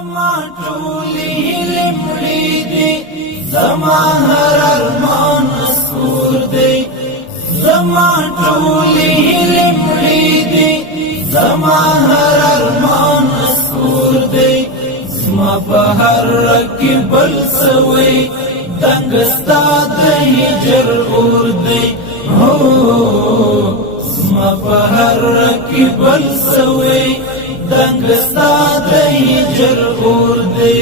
زما ټولې هیلې مړې دي، زما هر ارمان نسکور دی. زما ټولې هیلې مړې دي، زما هر ارمان نسکور دی. زما په هر رګ کې بل سوی دنګ ستا د هجر اور دی. زما په هر رګ کې بل سوی دنګ ستا د هجر اور دی.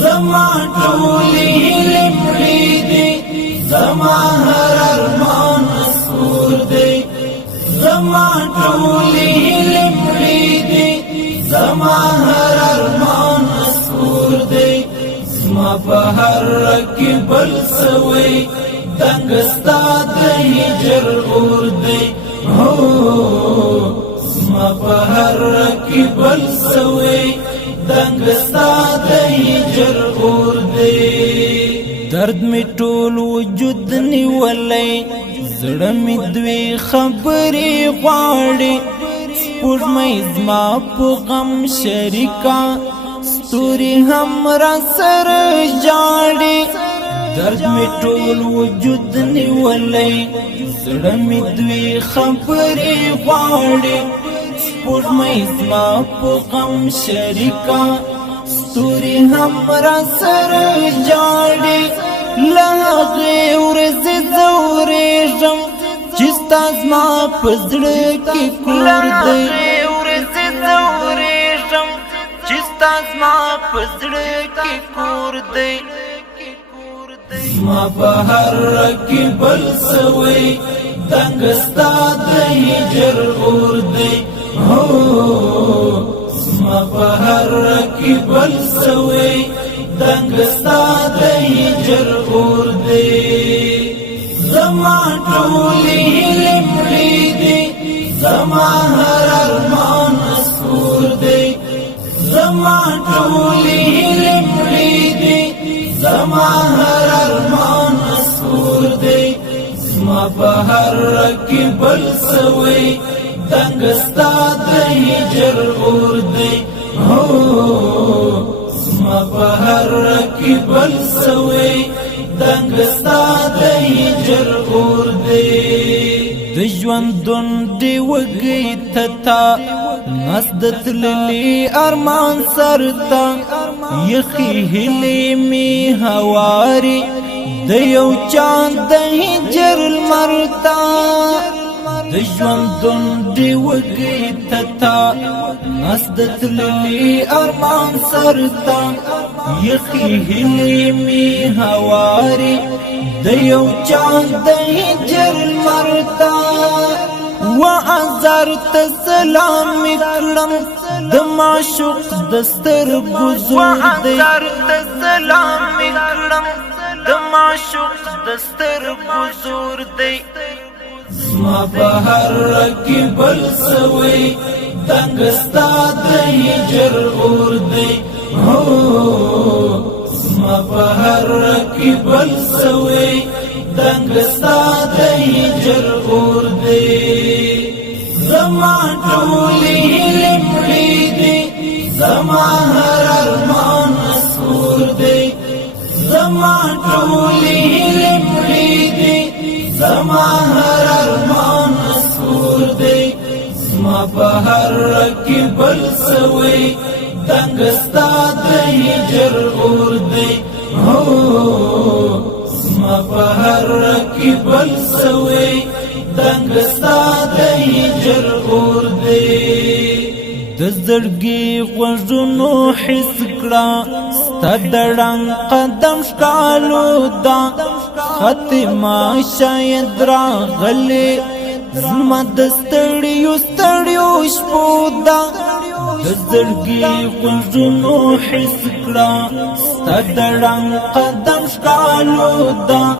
زما ټولې هیلې مړې دي، زما هر ارمان نسکور دی. زما ټولې هیلې مړې دي، زما هر ارمان نسکور دی. زما په هر رګ کې بل سوی دنګ ستا د هجر اور دی. زما په هر رګ کې بل سوی دنګ ستا د هجر اور دی. درد می ټول وجود نیولی، زړه می دوی خبرې غواړي. سپوږمۍ زما په غم شریکه، ستوري هم را سره ژاړي. درد می ټول وجود نیولی، زړه می دوی خبرې غواړي. سپوږمۍ زما په غم شریکه، ستوري هم را سره ژاړي. له هغې ورځې زه وریږم چې ستا زما په زړه کې کور دی. زما په هر رګ کې بل سوی دنګ ستا د هجر اور دی. زما په هر رګ کې بل سوی دنګ ستا د هجر اور دی. زما ټولې هیلې مړې دي، زما هر ارمان نسکور دی. زما ټولې هیلې مړې دي، زما هر ارمان نسکور دی. زما په هر رګ کې بل سوی دنګ ستا د هجر اور دی. زما په هر رګ کې بل سوی دنګ ستا د هجر اور دی. د ژوندون دی وږی تتا نس د تللي ارمان سرتا، یخی هیلې می هواري د یو چاند د هجر المرتا. د ژوندون دی وږی تتا نس د تللي ارمان سرتا، یخی هیلې می هواري د یو چاند د هجر المرتا. وعذر ته سلام کړم د معشوق د سترګو زور دی. زما په هر رګ کې بل سوی دنګ ستا د هجر اور دی. زما په هر رګ کې بل سوی دنګ ستا د هجر اور دی. زما ټولې هیلې مړې دي، زما هر ارمان نسکور دی. زما ټولې هیلې مړې دي، زما هر ارمان نسکور دی. زما په هر رګ کې بل سوی دنګ ستا د هجر اور دی. زما په هر رګ کې بل سوی دنګ ستا د هجر اور دی. د زړګي غوږونو حس کړه ستا د ړنګ قدم ښکالو ده. ختمه شاید راغلې زما د ستړیو شپو ده. د زړګي غوږونو حس کړه ستا د ړنګ قدم ښکالو ده.